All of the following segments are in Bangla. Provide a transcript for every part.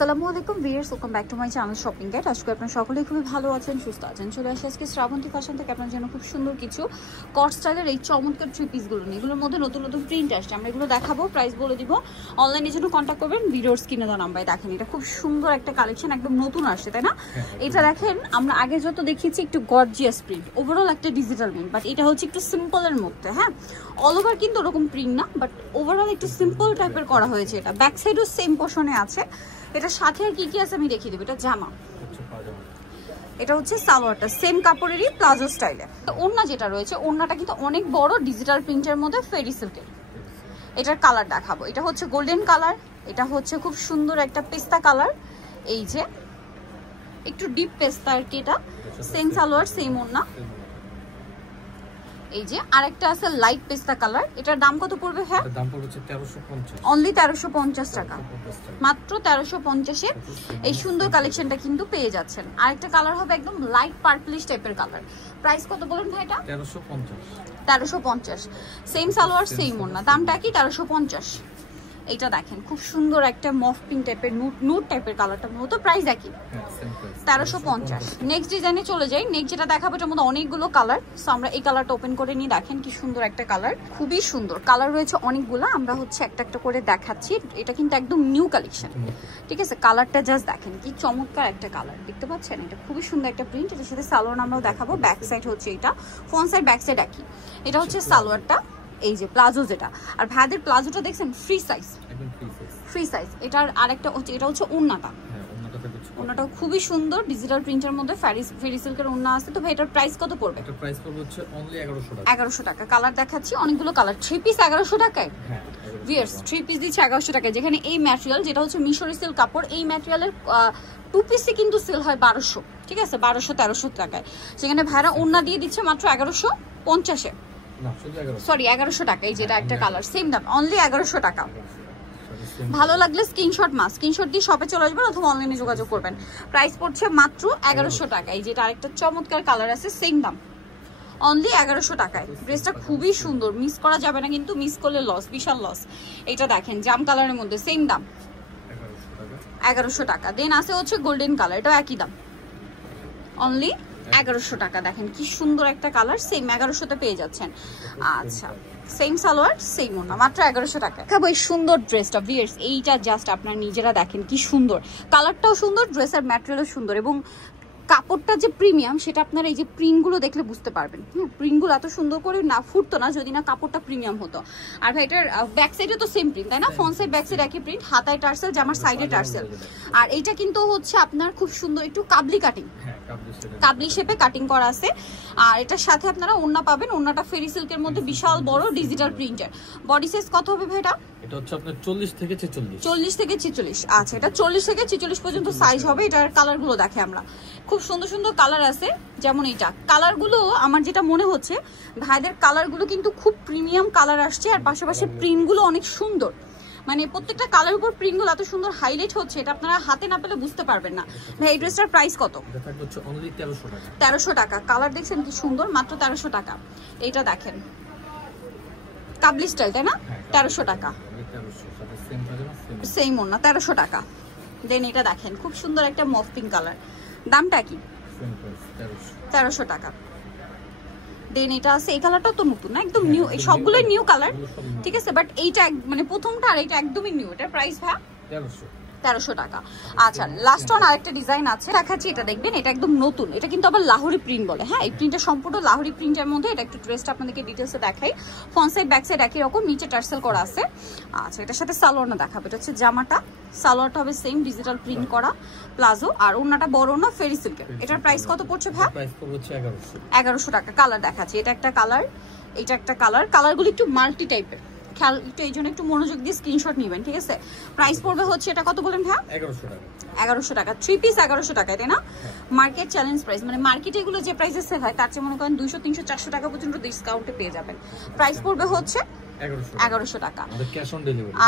আসসালামু আলাইকুম viewers, welcome back to my channel shopping guide. আজকে আপনারা সকলেই খুবই ভালো আছেন, সুস্থ আছেন। চলে আসি আজকে শ্রাবন্তী ফ্যাশন থেকে আপনার জন্য খুব সুন্দর কিছু কট স্টাইলের এই চমৎকার থ্রি পিসগুলো নিয়ে। এগুলোর মধ্যে নতুন নতুন প্রিন্ট আসছে, আমরা এগুলো দেখাবো, প্রাইস বলে দিব। অনলাইনের জন্য কন্ট্যাক্ট করবেন, ভিডিওর স্ক্রিনে দেওয়া নাম্বারে। দেখেন এটা খুব সুন্দর একটা কালেকশন, একদম নতুন আসছে, তাই না? এটা দেখেন আমরা আগে যত দেখিয়েছি একটু গর্জিয়াস প্রিন্ট, ওভারঅল একটা ডিজিটাল প্রিন্ট, বাট এটা হচ্ছে একটু সিম্পলের মধ্যে। হ্যাঁ, অল ওভার কিন্তু ওরকম প্রিন্ট না, বাট ওভারঅল একটু সিম্পল টাইপের করা হয়েছে। এটা ব্যাক সাইডও সেম পোর্শনে আছে। এটা সাথে আর কি কি আছে আমি দেখিয়ে দেবো। এটা জামা, এটা হচ্ছে সালোয়ারটা সেম কাপড়েরই প্লাজো স্টাইলে। ওড়না যেটা রয়েছে, ওড়নাটা কিন্তু অনেক বড় ডিজিটাল প্রিন্টের মধ্যে ফেরি সিল্কের। এটার কালার দেখাবো। এটা হচ্ছে গোল্ডেন কালার, এটা হচ্ছে খুব সুন্দর একটা পেস্তা কালার। এই যে একটু ডিপ পেস্তা আর কি। এটা সেম সালোয়ার সেম ওড়না। এই যে আরেকটা আছে লাইট পেস্তা কালার। এটার দাম কত পড়বে? হ্যাঁ, দাম পড়বে 1350, অনলি 1350 টাকা, মাত্র 1350 এ এই সুন্দর কালেকশনটা কিন্তু পেয়ে যাচ্ছেন। আরেকটা কালার হবে একদম লাইট পার্পলিশ টাইপের কালার। প্রাইস কত বলেন ভাই? এটা 1350, সেম সালোয়ার সেম ওড়না। দামটা কি? 1350। এটা দেখেন খুব সুন্দর একটা মফ পিঙ্ক টাইপের নুট টাইপের কালারটা, মতো প্রাইস একই 1350। নেক্সট ডিজাইনে চলে যাই। নেক্সট যেটা দেখাবো এটার মধ্যে অনেকগুলো কালার, সো আমরা এই কালারটা ওপেন করে নিই। দেখেন কি সুন্দর একটা কালার, খুবই সুন্দর কালার রয়েছে অনেকগুলো। আমরা হচ্ছে একটা একটা করে দেখাচ্ছি। এটা কিন্তু একদম নিউ কালেকশন, ঠিক আছে? কালারটা জাস্ট দেখেন কি চমৎকার একটা কালার, দেখতে পাচ্ছেন? এটা খুবই সুন্দর একটা প্রিন্ট। এটার সাথে সালোয়ার আমরাও দেখাবো। ব্যাক সাইড হচ্ছে এটা, ফ্রন্ট সাইড ব্যাক সাইড একই। এটা হচ্ছে সালোয়ারটা, এই যে প্লাজো যেটা। আর ভাইদের প্লাজোটা দেখছেন ফ্রি সাইজ, ফ্রি সাইজ। এটার আরেকটা হচ্ছে, এটা হচ্ছে ওড়নাটা। ওড়নাটা খুবই সুন্দর ডিজিটাল প্রিন্টের মধ্যে ফেরি সিল্কের ওড়না আছে। তো ভাই এটার প্রাইস কত পড়বে? এটার প্রাইস পড়বে হচ্ছে অনলি 1100 টাকা। 1100 টাকা। কালার দেখাচ্ছি অনেকগুলো কালার। 3 পিস 1100 টাকায়। হ্যাঁ, ভিউয়ার্স 3 পিস দিচ্ছে 1100 টাকায়। যেখানে এই ম্যাটেরিয়াল যেটা হচ্ছে মিশরি সিল্ক কাপড়, এই ম্যাটেরিয়ালের 2 পিসই কিন্তু সেল হয় 1200, ঠিক আছে? 1200-1300 টাকায়। সেখানে ভাইরা ওড়না দিয়ে দিচ্ছে মাত্র 1150 এ। না, শুধু 1100, সরি 1100 টাকা। এই যেটা একটা কালার সেম দাম, অনলি 1100 টাকা। ভালো লাগলে স্ক্রিনশট দিয়ে শপে চলে আসবেন অথবা অনলাইনে যোগাযোগ করবেন। প্রাইস পড়ছে মাত্র 1100 টাকা। এই যেটা আরেকটা চমৎকার কালার আছে, সেম দাম, অনলি 1100 টাকায়। ড্রেসটা খুবই সুন্দর, মিস করা যাবে না কিন্তু, মিস করলে লস, বিশাল লস। এটা দেখেন জাম কালারের মধ্যে সেম দাম 1100 টাকা। দেন আছে হচ্ছে গোল্ডেন কালার, এটাও একই দাম, অনলি 1100 টাকা। দেখেন কি সুন্দর একটা কালার, সেম 1100 তে পেয়ে যাচ্ছেন। আচ্ছা, সেম সালোয়ার সেম ওড়না, মাত্র 1100 টাকা। খাবো এই সুন্দর ড্রেসটা ভিউয়ার্স, এইটা জাস্ট আপনারা নিজেরা দেখেন কি সুন্দর। কালারটাও সুন্দর, ড্রেসের ম্যাটেরিয়ালও সুন্দর, এবং কাপড়টা যে প্রিমিয়াম সেটা আপনারা এই যে প্রিন্টগুলো দেখলে বুঝতে পারবেন। হ্যাঁ, প্রিন্টগুলো এত সুন্দর করে না ফুটতো না যদি না কাপড়টা প্রিমিয়াম হতো। আর ভাই এটার ব্যাক সাইডে তো সেম প্রিন্ট, তাই না? ফ্রন্ট সাইড ব্যাক সাইড একই প্রিন্ট, হাতায় টার্সেল, জামার সাইডে টার্সেল। আর এইটা কিন্তু হচ্ছে আপনার খুব সুন্দর একটু কাবলি কাটিং, কাবলি শেপে কাটিং করা আছে। আর এটার সাথে আপনারা ওড়না পাবেন। ওড়নাটা ফেরি সিল্কের মধ্যে বিশাল বড় ডিজিটাল প্রিন্টের। বডি সাইজ কত হবে ভাই এটা? এটা হচ্ছে আপনার 40 থেকে 46। 40 থেকে 46। আচ্ছা, এটা 40 থেকে 46 পর্যন্ত সাইজ হবে। এটার কালারগুলো দেখে আমরা, খুব সুন্দর সুন্দর কালার আছে। যেমন এইটা কালারগুলো আমার যেটা মনে হচ্ছে ভাইদের কালারগুলো কিন্তু খুব প্রিমিয়াম কালার আসছে। আর পাশাপাশি প্রিন্টগুলো অনেক সুন্দর, মানে প্রত্যেকটা কালার উপর প্রিন্টগুলো এত সুন্দর হাইলাইট হচ্ছে, এটা আপনারা হাতে না পেলে বুঝতে পারবেন না। ভাই এই ড্রেসটার প্রাইস কত? এটা থাকবে হচ্ছে অনলি 1300 টাকা। 1300 টাকা। কালার দেখছেন কি সুন্দর, মাত্র 1300 টাকা। এইটা দেখেন কাবলি স্টাইল, তাই না? 1300 টাকা, সেম ওড়না, 1300 টাকা। দেন এটা দেখেন খুব সুন্দর একটা মফ পিঙ্ক কালার, দামটা কি? 1300 টাকা। দেন এটা আছে, এই কালারটা তো নতুন না, একদম নিউ, এই সবগুলোই নিউ কালার, ঠিক আছে? বাট এইটা মানে প্রথমটা আর এইটা একদমই নিউ। এটার প্রাইস ভাই 1300 টাকা। আচ্ছা, লাস্ট ওয়ান আরেকটা ডিজাইন আছে দেখাচ্ছি, এটা দেখবেন, এটা একদম নতুন। এটা কিন্তু আবার লাহোরি প্রিন্ট বলে। হ্যাঁ, এই প্রিন্টটা সম্পূর্ণ লাহোরি প্রিন্টের মধ্যে। এটা একটু ড্রেসটা আপনাদেরকে ডিটেলসে দেখাই। ফ্রন্ট সাইড ব্যাক সাইড একই রকম, নিচে টার্সেল করা আছে। আচ্ছা, এটার সাথে সালোয়ারটা দেখাবো। এটা হচ্ছে জামাটা, সালোয়ারটা হবে সেম ডিজিটাল প্রিন্ট করা প্লাজো, আর ওড়নাটা বড় না ফেরি সিল্কের। এটার প্রাইস কত পড়ছে ভাই? প্রাইস পড়বে হচ্ছে 1100 টাকা। কালার দেখাচ্ছি, এটা একটা কালার, এটা একটা কালার। কালারগুলো একটু মাল্টি টাইপের, খেয়াল একটু, এই জন্য একটু মনোযোগ দিয়ে স্ক্রিনশট নেবেন, ঠিক আছে? প্রাইস পড়বে হচ্ছে, এটা কত বলেন ভাই? 1100 টাকা। 1100 টাকা। 3 পিস 1100 টাকায়, তাই না? মার্কেট চ্যালেঞ্জ প্রাইস, মানে মার্কেটে এগুলো যে প্রাইসে সেল হয় তার চেয়ে মনে করেন 200, 300, 400 টাকা পর্যন্ত ডিসকাউন্টে পেয়ে যাবেন। প্রাইস পড়বে হচ্ছে 1100 টাকা।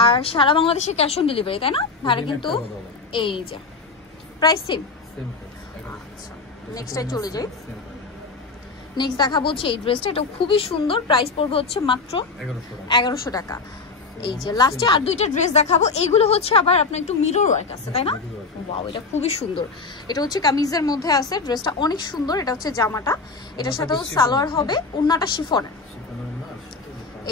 আর সারা বাংলাদেশে ক্যাশ অন ডেলিভারি, তাই না? ভাড়া কিন্তু এই যে প্রাইস সেম। আচ্ছা, নেক্সটে চলে যাই। নেক্সট দেখাবো হচ্ছে এই ড্রেসটা, এটা খুবই সুন্দর। প্রাইস পড়বে হচ্ছে মাত্র 1100 টাকা। এই যে লাস্টে আর দুইটা ড্রেস দেখাবো, এইগুলো হচ্ছে আবার আপনার একটু মিরর ওয়ার্ক আছে তাই না? ওয়াও, এটা খুবই সুন্দর। এটা হচ্ছে কামিজের মধ্যে আছে, ড্রেসটা অনেক সুন্দর। এটা হচ্ছে জামাটা, এটার সাথেও সালোয়ার হবে, ওন্নাটা শিফনের।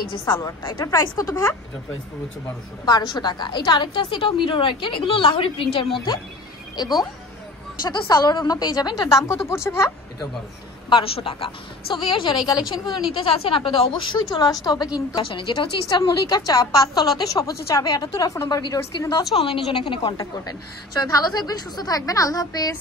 এই যে সালোয়ারটা, এটার প্রাইস কত ভাই? এটার প্রাইস পড়বে হচ্ছে 1200 টাকা। এটা আরেকটা আছে, এটাও মিরর ওয়ার্কের, এগুলো লাহোরি প্রিন্টের মধ্যে, এবং সাথে সালোয়ার ওন্না পেয়ে যাবেন। এটার দাম কত পড়ছে ভাই? এটা 1200 টাকা। সো ভিউয়ার, যারা এই কালেকশনগুলো নিতে চাচ্ছেন আপনাদের অবশ্যই চলে আসতে হবে কিন্তু আসলে, যেটা হচ্ছে ইস্টার মল্লিকার 5 তলাতে, সব হচ্ছে 472 আর ফোন নাম্বার ভিডিওর স্ক্রিনে দেওয়া আছে, অনলাইনের জন্য এখানে কন্ট্যাক্ট করবেন। সবাই ভালো থাকবেন, সুস্থ থাকবেন, আল্লাহ হাফেজ।